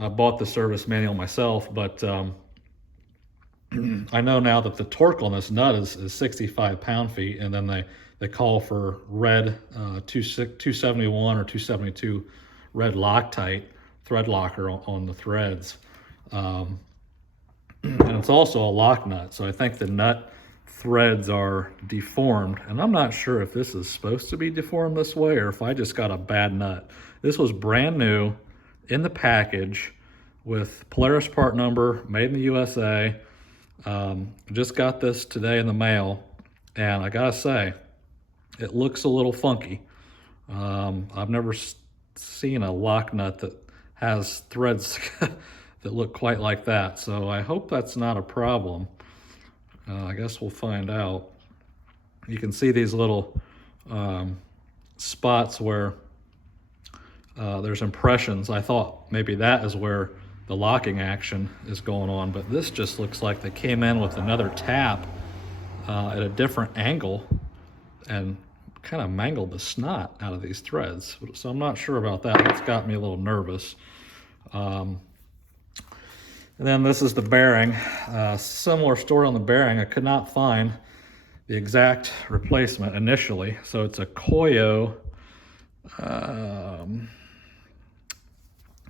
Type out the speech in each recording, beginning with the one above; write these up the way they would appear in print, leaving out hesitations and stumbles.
I bought the service manual myself, but I know now that the torque on this nut is 65 pound-feet, and then they call for red 271 or 272 red Loctite thread locker on the threads. And it's also a lock nut, so I think the nut threads are deformed, and I'm not sure if this is supposed to be deformed this way or if I just got a bad nut. This was brand new in the package with Polaris part number, made in the USA. Just got this today in the mail, and I gotta say, it looks a little funky. I've never seen a lock nut that has threads that look quite like that, so I hope that's not a problem. I guess we'll find out. You can see these little spots where there's impressions. I thought maybe that is where the locking action is going on, but this just looks like they came in with another tap at a different angle and kind of mangled the snot out of these threads. So I'm not sure about that. It's got me a little nervous. And then this is the bearing. Similar story on the bearing. I could not find the exact replacement initially. So it's a Koyo,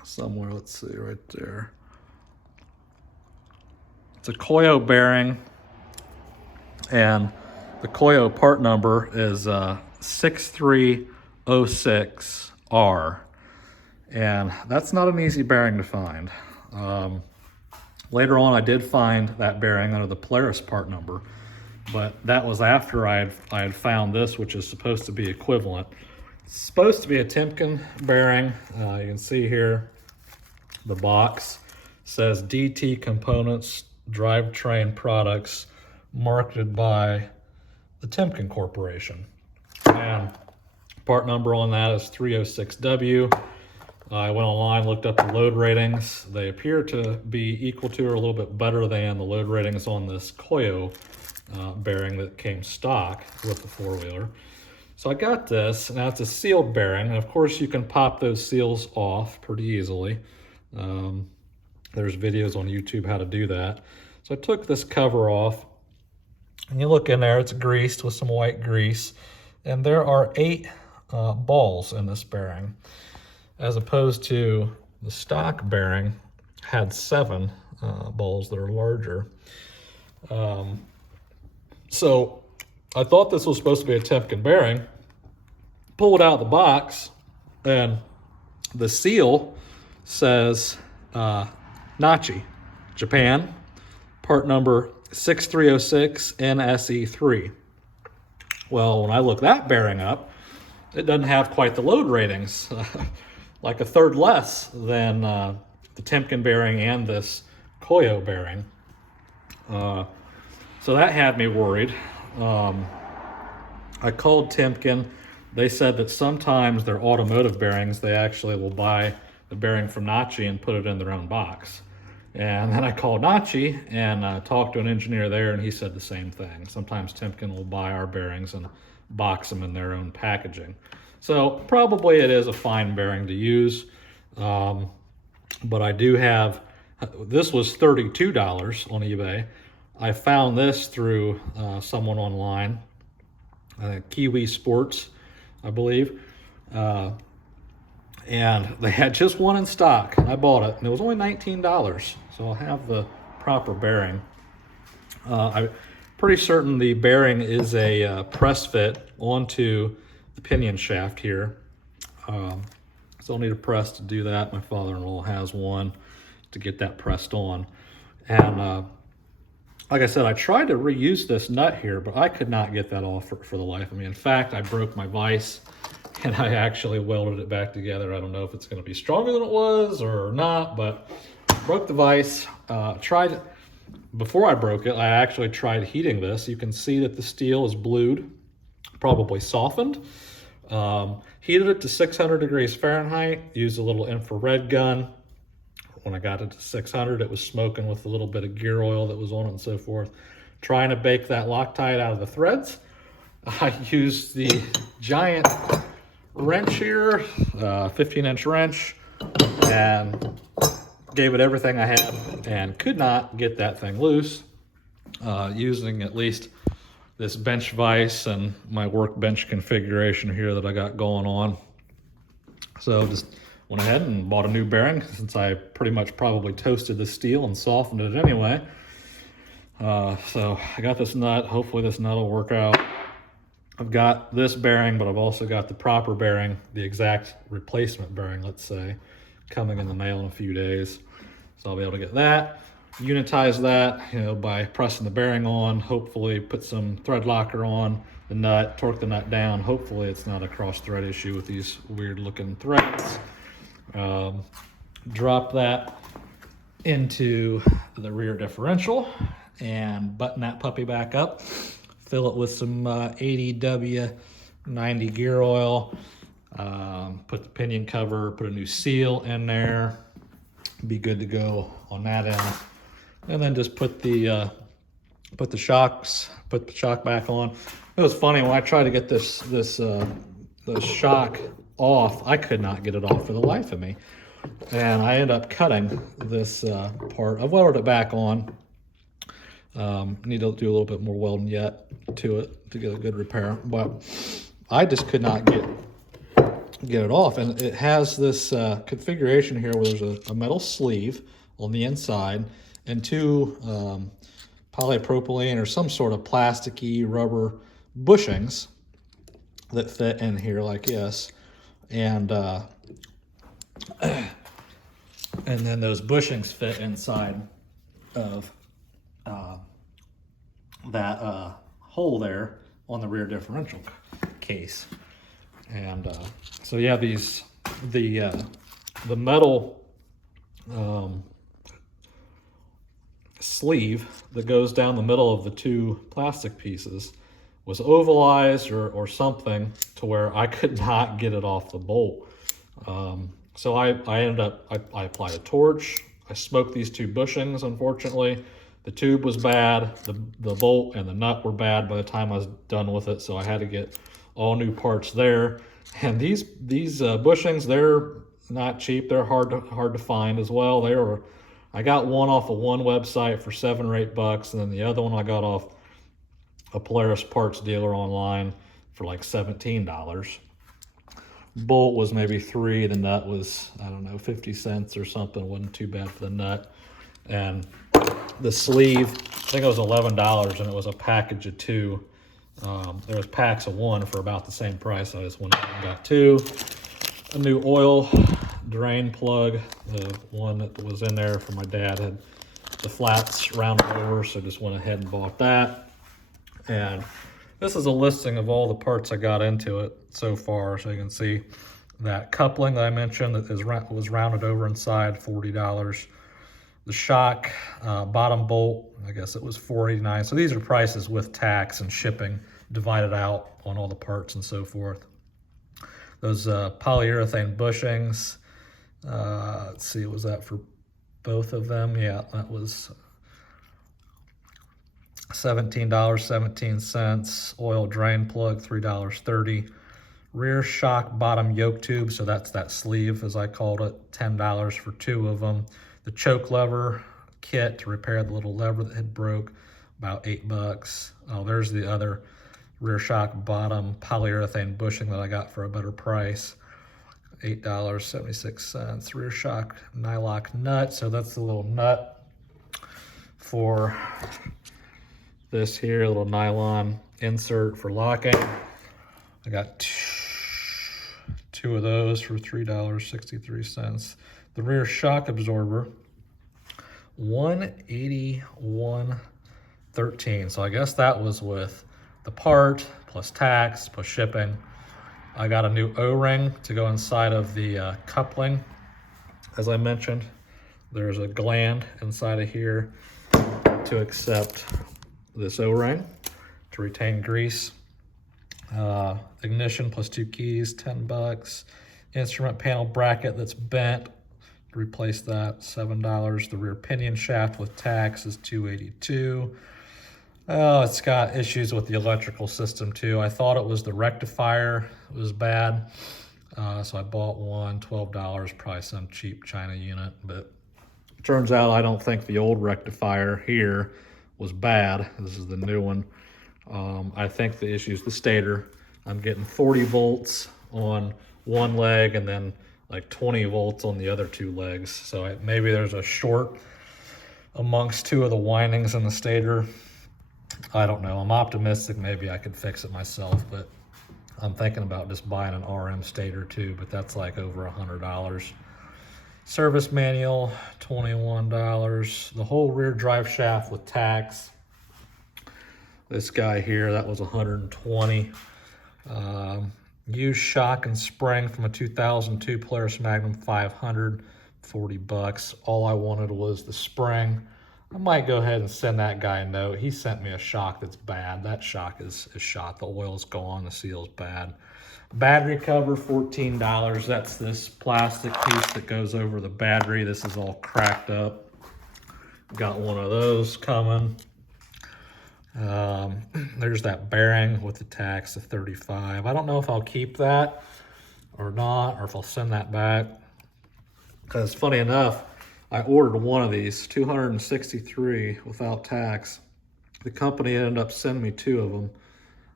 somewhere, let's see, right there. It's a Koyo bearing, and the Koyo part number is 6306R. And that's not an easy bearing to find. Later on, I did find that bearing under the Polaris part number, but that was after I had found this, which is supposed to be equivalent. It's supposed to be a Timken bearing. You can see here, the box says DT Components Drivetrain Products, marketed by the Timken Corporation. And part number on that is 306W. I went online, looked up the load ratings. They appear to be equal to or a little bit better than the load ratings on this Koyo bearing that came stock with the four-wheeler. So I got this. Now it's a sealed bearing, and of course you can pop those seals off pretty easily. There's videos on YouTube how to do that. So I took this cover off, and you look in there, it's greased with some white grease, and there are 8 balls in this bearing, as opposed to the stock bearing had 7 balls that are larger. So I thought this was supposed to be a Timken bearing. Pull it out of the box, and the seal says Nachi, Japan, part number 6306 NSE3. Well, when I look that bearing up, it doesn't have quite the load ratings, like a third less than the Timken bearing and this Koyo bearing. So that had me worried. I called Timken. They said that sometimes their automotive bearings, they actually will buy the bearing from Nachi and put it in their own box. And then I called Nachi and talked to an engineer there, and he said the same thing. Sometimes Timken will buy our bearings and box them in their own packaging. So probably it is a fine bearing to use. But I do have, this was $32 on eBay. I found this through someone online, Kiwi Sports, I believe. And they had just one in stock. I bought it, and it was only $19. So I'll have the proper bearing. I'm pretty certain the bearing is a press fit onto the pinion shaft here. So I'll need a press to do that. My father-in-law has one to get that pressed on. And like I said, I tried to reuse this nut here, but I could not get that off for the life of me. In fact, I broke my vise, and I actually welded it back together. I don't know if it's going to be stronger than it was or not, but broke the vise. Tried, before I broke it, I actually tried heating this. You can see that the steel is blued, probably softened. Heated it to 600 degrees Fahrenheit, used a little infrared gun. When I got it to 600, it was smoking with a little bit of gear oil that was on it and so forth. Trying to bake that Loctite out of the threads. I used the giant wrench here, 15-inch wrench, and gave it everything I had and could not get that thing loose, using at least this bench vise and my workbench configuration here that I got going on. So just went ahead and bought a new bearing, since I pretty much probably toasted the steel and softened it anyway. So I got this nut. Hopefully this nut will work out. I've got this bearing, but I've also got the proper bearing, the exact replacement bearing, let's say, coming in the mail in a few days. So I'll be able to get that, unitize that, by pressing the bearing on, hopefully put some thread locker on the nut, torque the nut down. Hopefully it's not a cross thread issue with these weird looking threads. Drop that into the rear differential and button that puppy back up. Fill it with some 80W 90 gear oil. Put the pinion cover, put a new seal in there. Be good to go on that end. And then just put the shock back on. It was funny when I tried to get the shock off, I could not get it off for the life of me. And I ended up cutting this part. I've welded it back on. Need to do a little bit more welding yet to it to get a good repair. But I just could not get it off. And it has this configuration here where there's a metal sleeve on the inside and two polypropylene or some sort of plasticky rubber bushings that fit in here like this. And then those bushings fit inside of that hole there on the rear differential case. And so yeah, the metal sleeve that goes down the middle of the two plastic pieces was ovalized or something to where I could not get it off the bolt. So I ended up, I applied a torch. I smoked these two bushings, unfortunately. The tube was bad, the bolt and the nut were bad by the time I was done with it, so I had to get all new parts there. And these bushings, they're not cheap. They're hard to find as well. I got one off of one website for $7 or $8, and then the other one I got off a Polaris parts dealer online for like $17. Bolt was maybe $3. The nut was, I don't know, 50 cents or something. It wasn't too bad for the nut. And the sleeve, I think it was $11, and it was a package of two. There was packs of one for about the same price. I just went and got two. A new oil drain plug, the one that was in there for my dad had the flats rounded over, so just went ahead and bought that. And this is a listing of all the parts I got into it so far. So you can see that coupling that I mentioned that was rounded over inside, $40. The shock bottom bolt, I guess it was $49. So these are prices with tax and shipping divided out on all the parts and so forth. Those polyurethane bushings, let's see, was that for both of them? Yeah, that was $17.17. Oil drain plug, $3.30. Rear shock bottom yoke tube, so that's that sleeve as I called it, $10 for two of them. The choke lever kit to repair the little lever that had broke, about $8. Oh, there's the other rear shock bottom polyurethane bushing that I got for a better price, $8.76. Rear shock nylock nut, so that's the little nut for this here, a little nylon insert for locking. I got two of those for $3.63. The rear shock absorber, $181.13. So I guess that was with the part plus tax plus shipping. I got a new O-ring to go inside of the coupling. As I mentioned, there's a gland inside of here to accept this O-ring to retain grease. Ignition plus two keys, $10. Instrument panel bracket that's bent, to replace that, $7. The rear pinion shaft with tax is $282. Oh, it's got issues with the electrical system too. I thought it was the rectifier, it was bad. So I bought one, $12, probably some cheap China unit, but Turns out I don't think the old rectifier here was bad. This is the new one. I think the issue is the stator. I'm getting 40 volts on one leg and then like 20 volts on the other two legs. So maybe there's a short amongst two of the windings in the stator. I don't know. I'm optimistic maybe I could fix it myself, but I'm thinking about just buying an RM stator too, but that's like over $100. Service manual, $21. The whole rear drive shaft with tacks. This guy here, that was $120. Used shock and spring from a 2002 Polaris Magnum 500, $40. All I wanted was the spring. I might go ahead and send that guy a note. He sent me a shock that's bad. That shock is shot. The oil's gone, the seal's bad. Battery cover, $14. That's this plastic piece that goes over the battery. This is all cracked up. Got one of those coming. There's that bearing with the tacks, the 35. I don't know if I'll keep that or not, or if I'll send that back. Because funny enough, I ordered one of these, 263 without tax. The company ended up sending me 2 of them.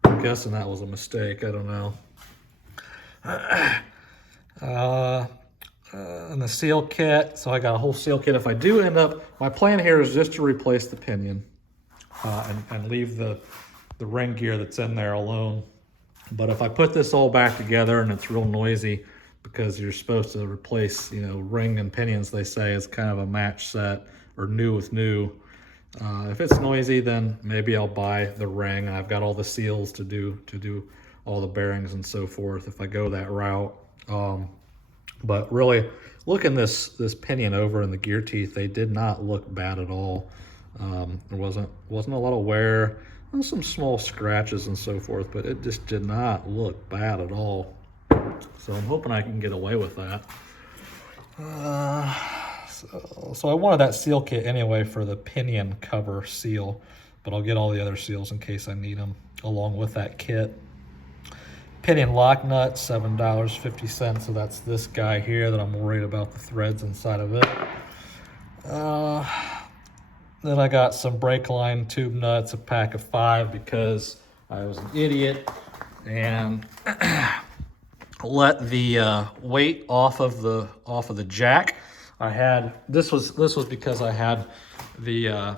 I'm guessing that was a mistake. I don't know. And the seal kit. So I got a whole seal kit. If I do end up, my plan here is just to replace the pinion and leave the ring gear that's in there alone. But if I put this all back together and it's real noisy, because you're supposed to replace, you know, ring and pinions, they say, is kind of a match set or new with new. If it's noisy, then maybe I'll buy the ring. I've got all the seals to do all the bearings and so forth if I go that route. But really, looking this pinion over in the gear teeth, they did not look bad at all. There wasn't a lot of wear, some small scratches and so forth, but it just did not look bad at all. So I'm hoping I can get away with that. So I wanted that seal kit anyway for the pinion cover seal, but I'll get all the other seals in case I need them along with that kit. Pinion lock nut, $7.50. So that's this guy here that I'm worried about the threads inside of it. Then I got some brake line tube nuts, a pack of 5, because I was an idiot and let the weight off of the jack. I had this was because I had the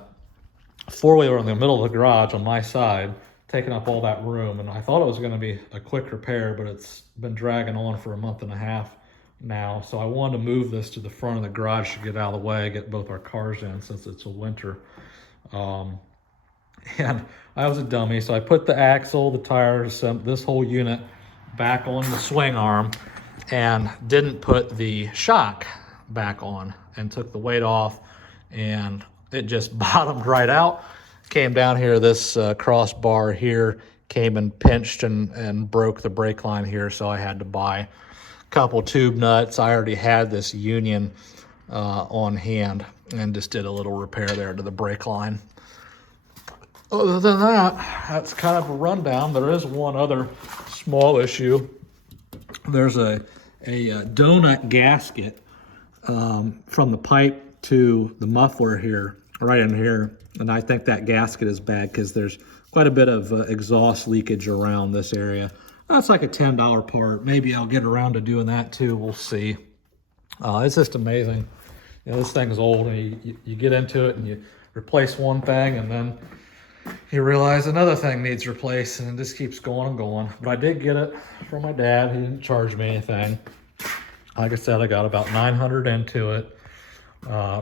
4-wheeler in the middle of the garage on my side, taking up all that room, and I thought it was going to be a quick repair, but it's been dragging on for a month and a half now. So I wanted to move this to the front of the garage to get out of the way, get both our cars in since it's a winter. And I was a dummy, so I put the axle, the tires, this whole unit back on the swing arm and didn't put the shock back on, and took the weight off, and it just bottomed right out. Came down here, this crossbar here came and pinched and broke the brake line here, so I had to buy a couple tube nuts. I already had this union on hand and just did a little repair there to the brake line. Other than that, that's kind of a rundown. There is one other small issue. There's a donut gasket from the pipe to the muffler here, right in here. And I think that gasket is bad because there's quite a bit of exhaust leakage around this area. That's like a $10 part. Maybe I'll get around to doing that too. We'll see. It's just amazing. You know, this thing's old, and you get into it and you replace one thing, and then you realize another thing needs replaced, and it just keeps going and going. But I did get it from my dad. He didn't charge me anything. Like I said, I got about $900 into it.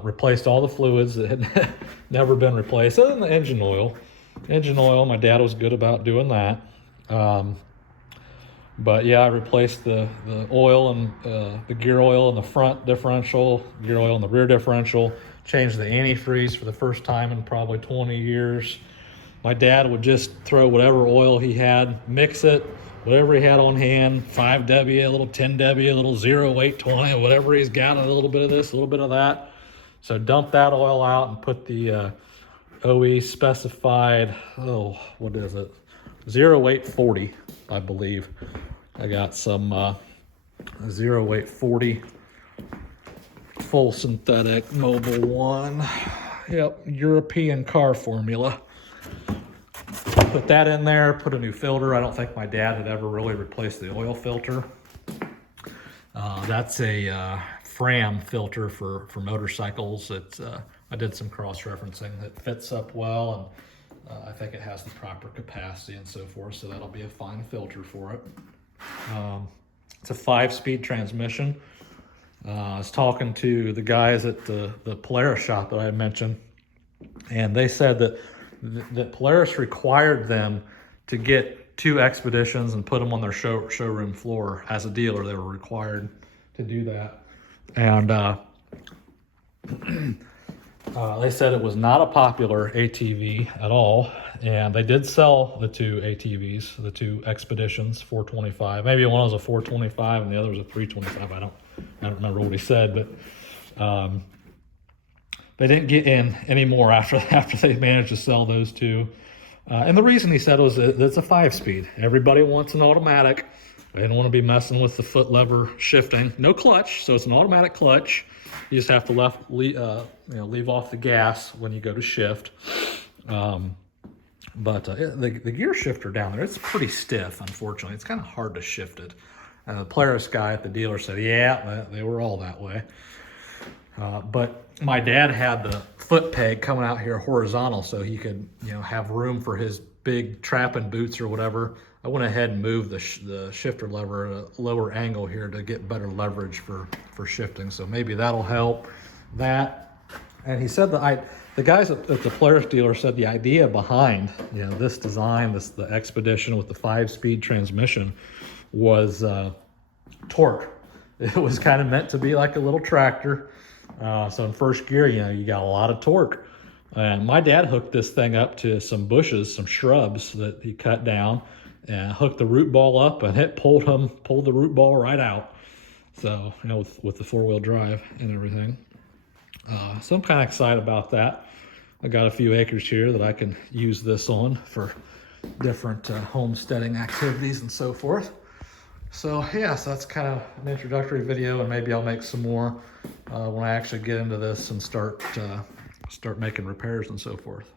Replaced all the fluids that had never been replaced, other than the engine oil. Engine oil, my dad was good about doing that. But yeah, I replaced the oil and the gear oil in the front differential, gear oil in the rear differential, changed the antifreeze for the first time in probably 20 years. My dad would just throw whatever oil he had, mix it, whatever he had on hand, 5W, a little 10W, a little 0-820, whatever he's got, a little bit of this, a little bit of that. So dump that oil out and put the OE specified, what is it? 0-840, I believe. I got some 0-840 full synthetic Mobil 1. Yep, European car formula. Put that in there, put a new filter. I don't think my dad had ever really replaced the oil filter. That's a Fram filter for motorcycles. It's I did some cross-referencing. It fits up well, and I think it has the proper capacity and so forth, so that'll be a fine filter for it. It's a 5-speed transmission. I was talking to the guys at the Polaris shop that I had mentioned, and they said that Polaris required them to get 2 Xpeditions and put them on their showroom floor. As a dealer, they were required to do that. And they said it was not a popular ATV at all, and they did sell the 2 ATVs, the 2 Xpeditions, 425. Maybe one was a 425 and the other was a 325. I don't remember what he said, but they didn't get in anymore after they managed to sell those 2. And the reason he said was that it's a 5-speed. Everybody wants an automatic. They didn't want to be messing with the foot lever shifting. No clutch, so it's an automatic clutch. You just have to leave off the gas when you go to shift. But the gear shifter down there, it's pretty stiff, unfortunately. It's kind of hard to shift it. The Polaris guy at the dealer said, yeah, they were all that way. But my dad had the foot peg coming out here horizontal so he could, have room for his big trapping boots or whatever. I went ahead and moved the shifter lever at a lower angle here to get better leverage for shifting. So maybe that'll help that. And he said that the guys at the Polaris dealer said the idea behind this design, the Xpedition with the 5-speed transmission, was torque. It was kind of meant to be like a little tractor. So in first gear, you got a lot of torque. And my dad hooked this thing up to some bushes, some shrubs that he cut down, and hooked the root ball up, and it pulled the root ball right out. So, with the 4-wheel drive and everything. So I'm kind of excited about that. I got a few acres here that I can use this on for different homesteading activities and so forth. So yeah, so that's kind of an introductory video, and maybe I'll make some more when I actually get into this and start making repairs and so forth.